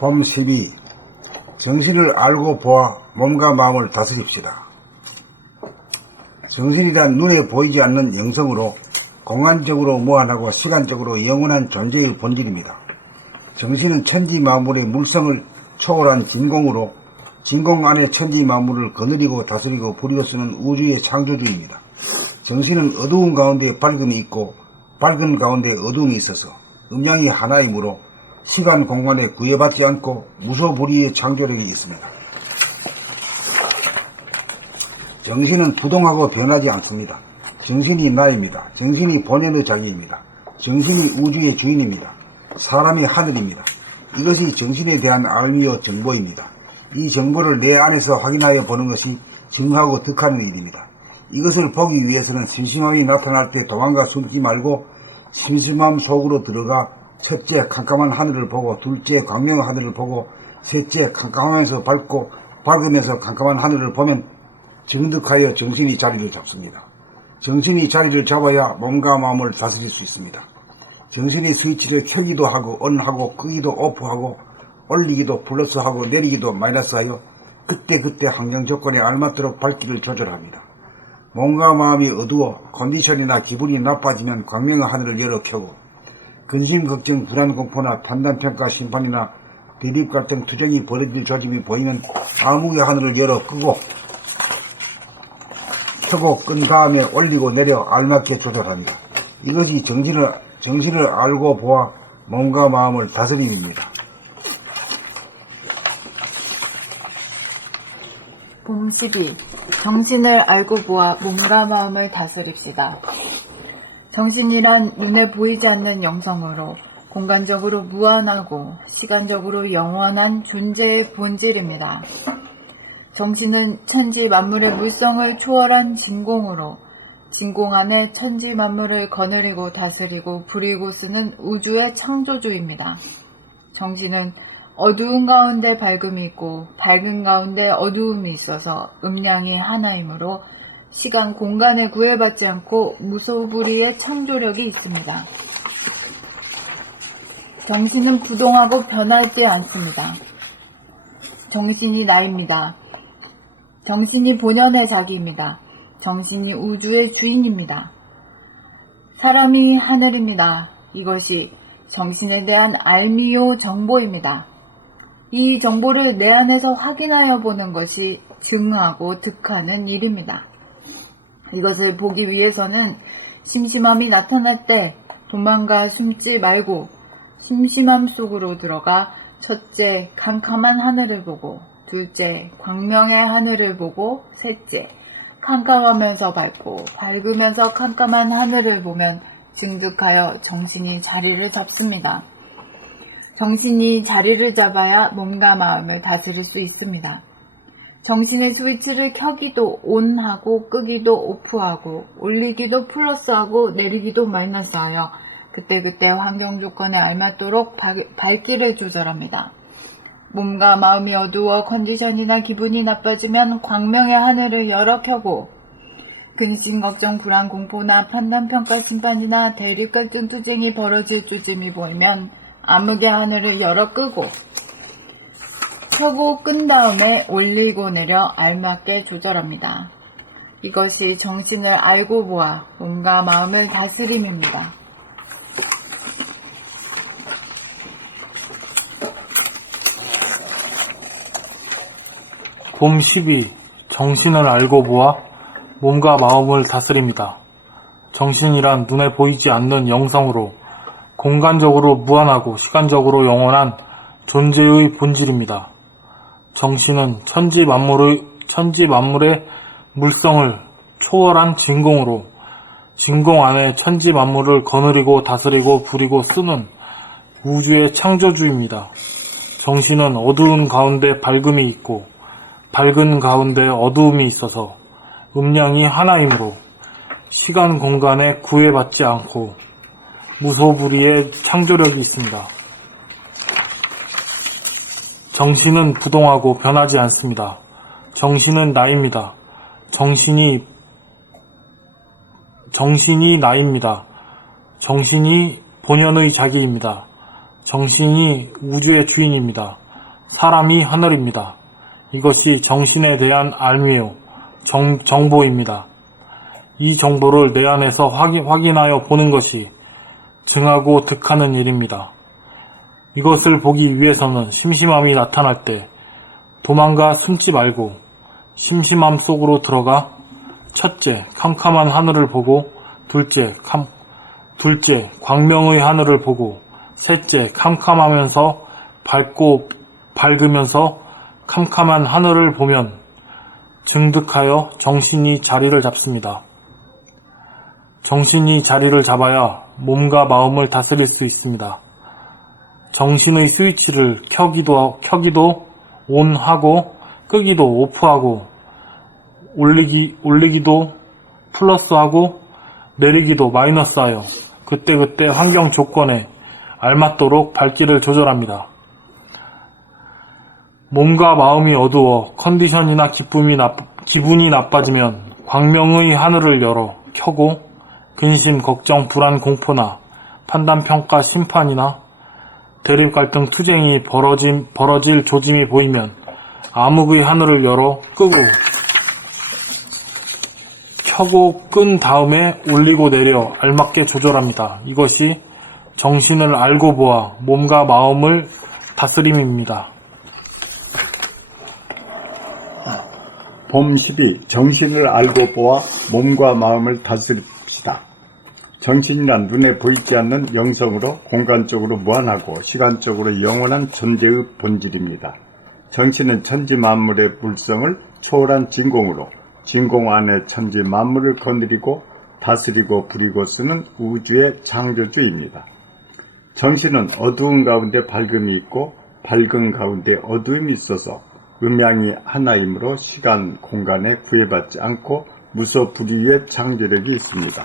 봄 12. 정신을 알고 보아 몸과 마음을 다스립시다. 정신이란 눈에 보이지 않는 영성으로 공간적으로 무한하고 시간적으로 영원한 존재의 본질입니다. 정신은 천지 만물의 물성을 초월한 진공으로 진공 안에 천지 만물을 거느리고 다스리고 부리고 쓰는 우주의 창조주입니다. 정신은 어두운 가운데 밝음이 있고 밝은 가운데 어두움이 있어서 음양이 하나이므로 시간 공간에 구애받지 않고 무소불위의 창조력이 있습니다. 정신은 부동하고 변하지 않습니다. 정신이 나입니다. 정신이 본연의 자기입니다. 정신이 우주의 주인입니다. 사람이 하늘입니다. 이것이 정신에 대한 알미요 정보입니다. 이 정보를 내 안에서 확인하여 보는 것이 증하고 득하는 일입니다. 이것을 보기 위해서는 심심함이 나타날 때 도망가 숨지 말고 심심함 속으로 들어가 첫째 캄캄한 하늘을 보고 둘째 광명한 하늘을 보고 셋째 캄캄하면서 밝고 밝으면서 캄캄한 하늘을 보면 정득하여 정신이 자리를 잡습니다. 정신이 자리를 잡아야 몸과 마음을 다스릴 수 있습니다. 정신이 스위치를 켜기도 하고 온하고 끄기도 오프하고 올리기도 플러스하고 내리기도 마이너스하여 그때그때 환경 조건에 알맞도록 밝기를 조절합니다. 몸과 마음이 어두워 컨디션이나 기분이 나빠지면 광명의 하늘을 열어 켜고 근심, 걱정, 불안, 공포나 판단평가, 심판이나 대립, 갈등, 투정이 벌어질 조짐이 보이면 암흑의 하늘을 열어 끄고 켜고 끈 다음에 올리고 내려 알맞게 조절한다. 이것이 정신을 알고 보아 몸과 마음을 다스림입니다. 봄 12. 정신을 알고 보아 몸과 마음을 다스립시다. 정신이란 눈에 보이지 않는 영성으로 공간적으로 무한하고 시간적으로 영원한 존재의 본질입니다. 정신은 천지 만물의 물성을 초월한 진공으로 진공 안에 천지 만물을 거느리고 다스리고 부리고 쓰는 우주의 창조주입니다. 정신은 어두운 가운데 밝음이 있고 밝은 가운데 어두움이 있어서 음양이 하나이므로 시간 공간에 구애받지 않고 무소불위의 창조력이 있습니다. 정신은 부동하고 변하지 않습니다. 정신이 나입니다. 정신이 본연의 자기입니다. 정신이 우주의 주인입니다. 사람이 하늘입니다. 이것이 정신에 대한 알미요 정보입니다. 이 정보를 내 안에서 확인하여 보는 것이 증하고 득하는 일입니다. 이것을 보기 위해서는 심심함이 나타날 때 도망가 숨지 말고 심심함 속으로 들어가 첫째 캄캄한 하늘을 보고 둘째 광명의 하늘을 보고 셋째 캄캄하면서 밝고 밝으면서 캄캄한 하늘을 보면 증득하여 정신이 자리를 잡습니다. 정신이 자리를 잡아야 몸과 마음을 다스릴 수 있습니다. 정신의 스위치를 켜기도 온하고 끄기도 오프하고 올리기도 플러스하고 내리기도 마이너스하여 그때그때 환경 조건에 알맞도록 밝기를 조절합니다. 몸과 마음이 어두워 컨디션이나 기분이 나빠지면 광명의 하늘을 열어 켜고 근심, 걱정, 불안, 공포나 판단평가, 심판이나 대립, 갈등, 투쟁이 벌어질 조짐이 보이면 암흑의 하늘을 열어 끄고 켜고 끈 다음에 올리고 내려 알맞게 조절합니다. 이것이 정신을 알고 보아 몸과 마음을 다스림입니다. 봄 12. 정신을 알고 보아 몸과 마음을 다스립니다. 정신이란 눈에 보이지 않는 영성으로 공간적으로 무한하고 시간적으로 영원한 존재의 본질입니다. 정신은 천지 만물의 물성을 초월한 진공으로 진공 안에 천지 만물을 거느리고 다스리고 부리고 쓰는 우주의 창조주입니다. 정신은 어두운 가운데 밝음이 있고 밝은 가운데 어두움이 있어서 음양이 하나이므로 시간 공간에 구애받지 않고 무소불위의 창조력이 있습니다. 정신은 부동하고 변하지 않습니다. 정신은 나입니다. 정신이 나입니다. 정신이 본연의 자기입니다. 정신이 우주의 주인입니다. 사람이 하늘입니다. 이것이 정신에 대한 알미요 정보입니다. 이 정보를 내 안에서 확인하여 보는 것이 증하고 득하는 일입니다. 이것을 보기 위해서는 심심함이 나타날 때 도망가 숨지 말고 심심함 속으로 들어가 첫째, 캄캄한 하늘을 보고 둘째, 광명의 하늘을 보고 셋째, 캄캄하면서 밝으면서 캄캄한 하늘을 보면 증득하여 정신이 자리를 잡습니다. 정신이 자리를 잡아야 몸과 마음을 다스릴 수 있습니다. 정신의 스위치를 켜기도 온하고 끄기도 오프하고 올리기도 플러스하고 내리기도 마이너스하여 그때그때 환경 조건에 알맞도록 밝기를 조절합니다. 몸과 마음이 어두워 컨디션이나 기분이 나빠지면 광명의 하늘을 열어 켜고 근심, 걱정, 불안, 공포나 판단, 평가, 심판이나 대립, 갈등, 투쟁이 벌어질 조짐이 보이면 암흑의 하늘을 열어 켜고 끈 다음에 올리고 내려 알맞게 조절합니다. 이것이 정신을 알고 보아 몸과 마음을 다스림입니다. 봄 12. 정신을 알고 보아 몸과 마음을 다스립시다. 정신이란 눈에 보이지 않는 영성으로 공간적으로 무한하고 시간적으로 영원한 존재의 본질입니다. 정신은 천지 만물의 물성을 초월한 진공으로 진공 안에 천지 만물을 거느리고 다스리고 부리고 쓰는 우주의 창조주입니다. 정신은 어두운 가운데 밝음이 있고 밝은 가운데 어두움이 있어서 음양이 하나이므로 시간, 공간에 구애받지 않고 무소불위의 창조력이 있습니다.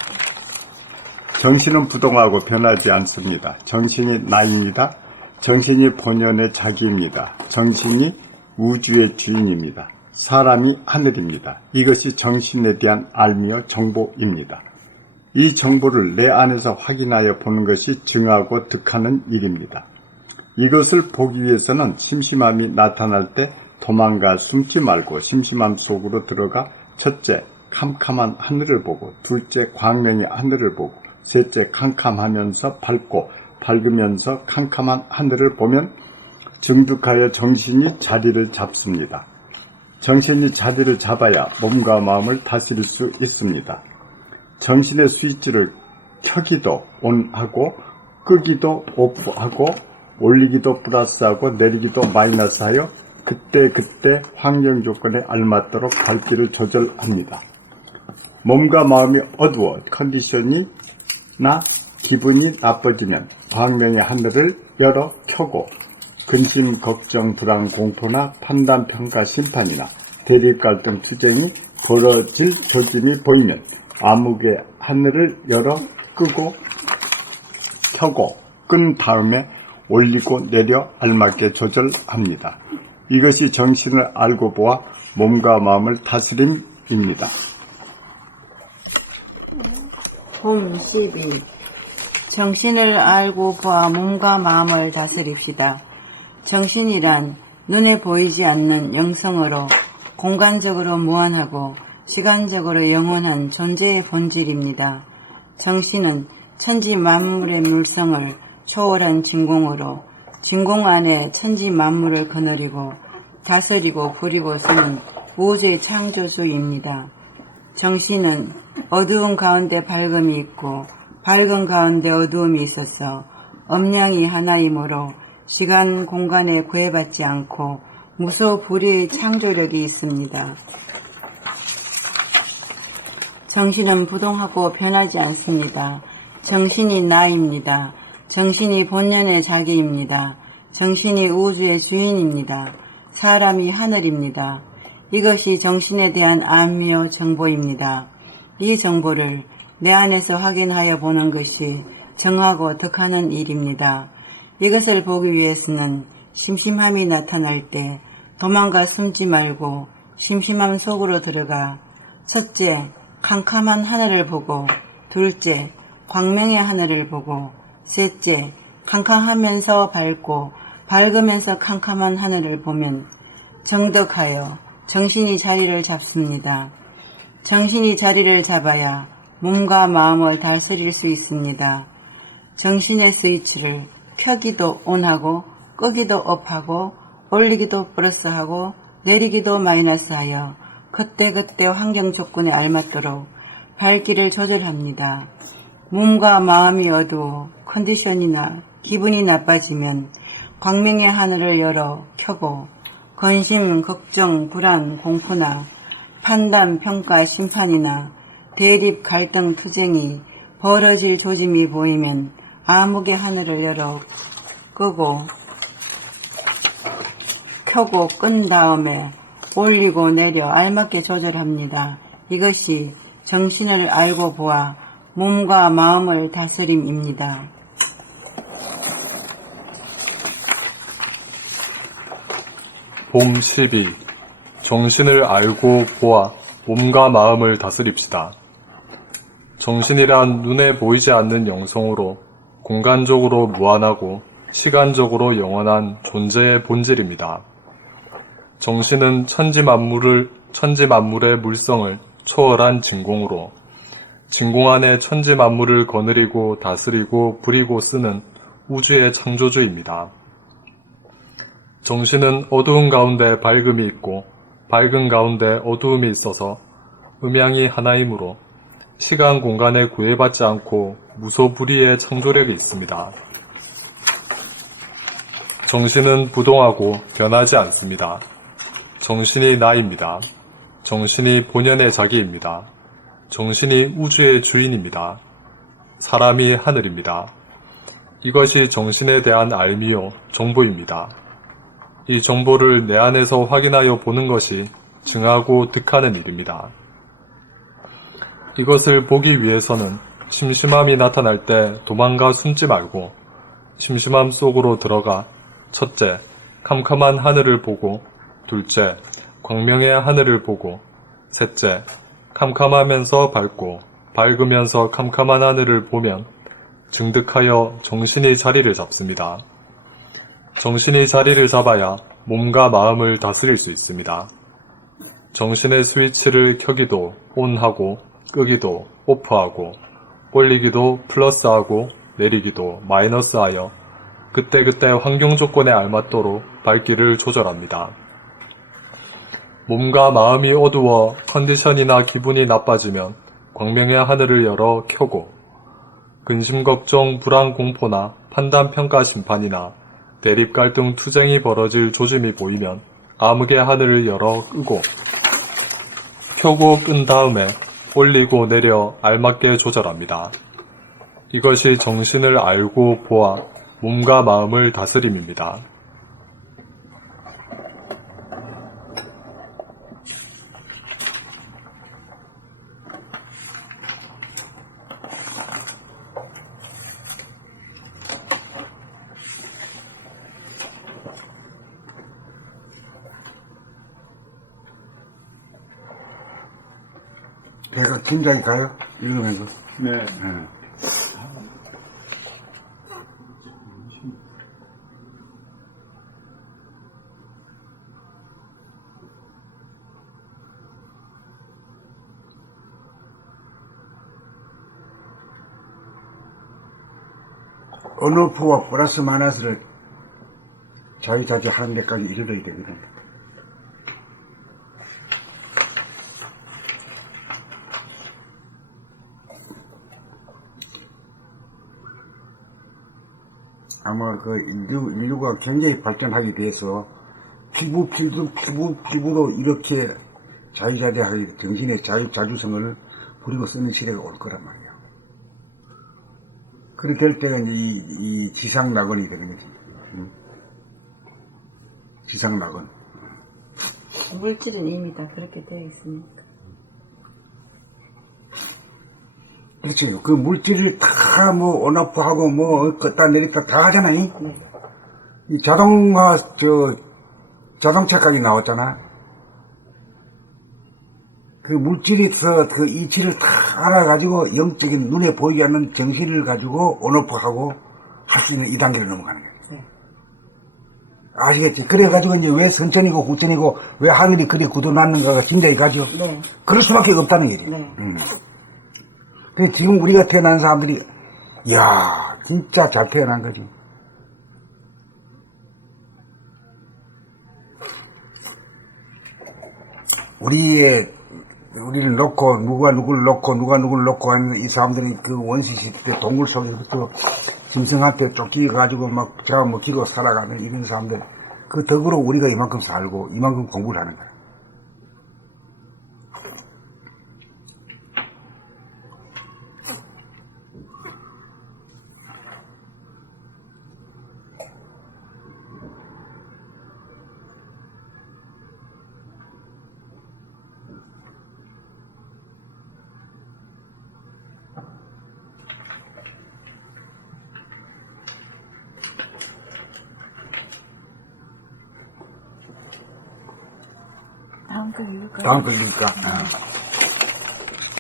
정신은 부동하고 변하지 않습니다. 정신이 나입니다. 정신이 본연의 자기입니다. 정신이 우주의 주인입니다. 사람이 하늘입니다. 이것이 정신에 대한 알미요 정보입니다. 이 정보를 내 안에서 확인하여 보는 것이 증하고 득하는 일입니다. 이것을 보기 위해서는 심심함이 나타날 때 도망가 숨지 말고 심심함 속으로 들어가 첫째, 캄캄한 하늘을 보고 둘째, 광명의 하늘을 보고 셋째, 캄캄하면서 밝으면서 캄캄한 하늘을 보면 증득하여 정신이 자리를 잡습니다. 정신이 자리를 잡아야 몸과 마음을 다스릴 수 있습니다. 정신의 스위치를 켜기도 온하고 끄기도 오프하고 올리기도 플러스하고 내리기도 마이너스하여 그때그때 환경 조건에 알맞도록 밝기를 조절합니다. 몸과 마음이 어두워 컨디션이나 기분이 나빠지면 광명의 하늘을 열어 켜고 근심, 걱정, 불안, 공포나 판단, 평가, 심판이나 대립, 갈등, 투쟁이 벌어질 조짐이 보이면 암흑의 하늘을 열어 켜고 끈 다음에 올리고 내려 알맞게 조절합니다. 이것이 정신을 알고 보아 몸과 마음을 다스림입니다. 봄 12. 정신을 알고 보아 몸과 마음을 다스립시다. 정신이란 눈에 보이지 않는 영성으로 공간적으로 무한하고 시간적으로 영원한 존재의 본질입니다. 정신은 천지 만물의 물성을 초월한 진공으로 진공 안에 천지 만물을 거느리고 다스리고 부리고 쓰는 우주의 창조주입니다. 정신은 어두운 가운데 밝음이 있고 밝은 가운데 어두움이 있어서 음양이 하나이므로 시간, 공간에 구애받지 않고 무소불위의 창조력이 있습니다. 정신은 부동하고 변하지 않습니다. 정신이 나입니다. 정신이 본연의 자기입니다. 정신이 우주의 주인입니다. 사람이 하늘입니다. 이것이 정신에 대한 암미요 정보입니다. 이 정보를 내 안에서 확인하여 보는 것이 정하고 득하는 일입니다. 이것을 보기 위해서는 심심함이 나타날 때 도망가 숨지 말고 심심함 속으로 들어가 첫째, 캄캄한 하늘을 보고 둘째, 광명의 하늘을 보고 셋째, 캄캄하면서 밝고 밝으면서 캄캄한 하늘을 보면 정덕하여 정신이 자리를 잡습니다. 정신이 자리를 잡아야 몸과 마음을 다스릴 수 있습니다. 정신의 스위치를 켜기도 온하고 끄기도 업하고 올리기도 플러스하고 내리기도 마이너스하여 그때그때 환경 조건에 알맞도록 밝기를 조절합니다. 몸과 마음이 어두워 컨디션이나 기분이 나빠지면 광명의 하늘을 열어 켜고 근심, 걱정, 불안, 공포나 판단, 평가, 심판이나 대립, 갈등, 투쟁이 벌어질 조짐이 보이면 암흑의 하늘을 열어 끄고 켜고 끈 다음에 올리고 내려 알맞게 조절합니다. 이것이 정신을 알고 보아 몸과 마음을 다스림입니다. 봄 12. 정신을 알고 보아 몸과 마음을 다스립시다. 정신이란 눈에 보이지 않는 영성으로 공간적으로 무한하고 시간적으로 영원한 존재의 본질입니다. 정신은 천지만물의 물성을 초월한 진공으로 진공 안에 천지만물을 거느리고 다스리고 부리고 쓰는 우주의 창조주입니다. 정신은 어두운 가운데 밝음이 있고 밝은 가운데 어두움이 있어서 음양이 하나이므로 시간 공간에 구애받지 않고 무소불위의 창조력이 있습니다. 정신은 부동하고 변하지 않습니다. 정신이 나입니다. 정신이 본연의 자기입니다. 정신이 우주의 주인입니다. 사람이 하늘입니다. 이것이 정신에 대한 알미요 정보입니다. 이 정보를 내 안에서 확인하여 보는 것이 증하고 득하는 일입니다. 이것을 보기 위해서는 심심함이 나타날 때 도망가 숨지 말고 심심함 속으로 들어가 첫째, 캄캄한 하늘을 보고 둘째, 광명의 하늘을 보고 셋째, 캄캄하면서 밝고 밝으면서 캄캄한 하늘을 보면 증득하여 정신이 자리를 잡습니다. 정신이 자리를 잡아야 몸과 마음을 다스릴 수 있습니다. 정신의 스위치를 켜기도 온하고 끄기도 오프하고 올리기도 플러스하고 내리기도 마이너스하여 그때그때 환경 조건에 알맞도록 밝기를 조절합니다. 몸과 마음이 어두워 컨디션이나 기분이 나빠지면 광명의 하늘을 열어 켜고 근심, 걱정, 불안, 공포나 판단, 평가, 심판이나 대립, 갈등, 투쟁이 벌어질 조짐이 보이면 암흑의 하늘을 열어 끄고 켜고 끈 다음에 올리고 내려 알맞게 조절합니다. 이것이 정신을 알고 보아 몸과 마음을 다스림입니다. 배가 긴장이 가요? 읽으면서. 네. 언어표와 플러스 마이너스를 자유자재 하는 데까지 이르러야 되거든. 아마 그 인류가 굉장히 발전하게 돼서 피부로 이렇게 자유자재하게 정신의 자주성을 부리고 쓰는 시대가 올 거란 말이야. 그렇게 될 때가 이 지상낙원이 되는 거지. 지상낙원. 물질은 이미 다 그렇게 되어 있으니까. 그렇지. 그 물질을 다 온오프하고 껐다 내렸다 다 하잖아요. 이 자동차 가게 나왔잖아. 그 물질에서 그 이치를 다 알아가지고 영적인 눈에 보이지 않는 정신을 가지고 온오프하고 할 수 있는 이 단계를 넘어가는 거예요. 아시겠지? 그래가지고 이제 왜 선천이고 후천이고 왜 하늘이 그리 굳어놨는가가 짐작이 가죠? 네. 그럴 수밖에 없다는 얘기. 네. 근데 지금 우리가 태어난 사람들이, 이야, 진짜 잘 태어난 거지. 우리를 놓고, 누가 누구를 놓고, 누가 누구를 놓고 하는 이 사람들은 그 원시시대 때 동굴 속에서부터 짐승한테 쫓기가지고 막 잡아먹히고 살아가는 이런 사람들, 그 덕으로 우리가 이만큼 살고, 이만큼 공부를 하는 거야. 다음 거 읽을까요? 다음 거 읽을까?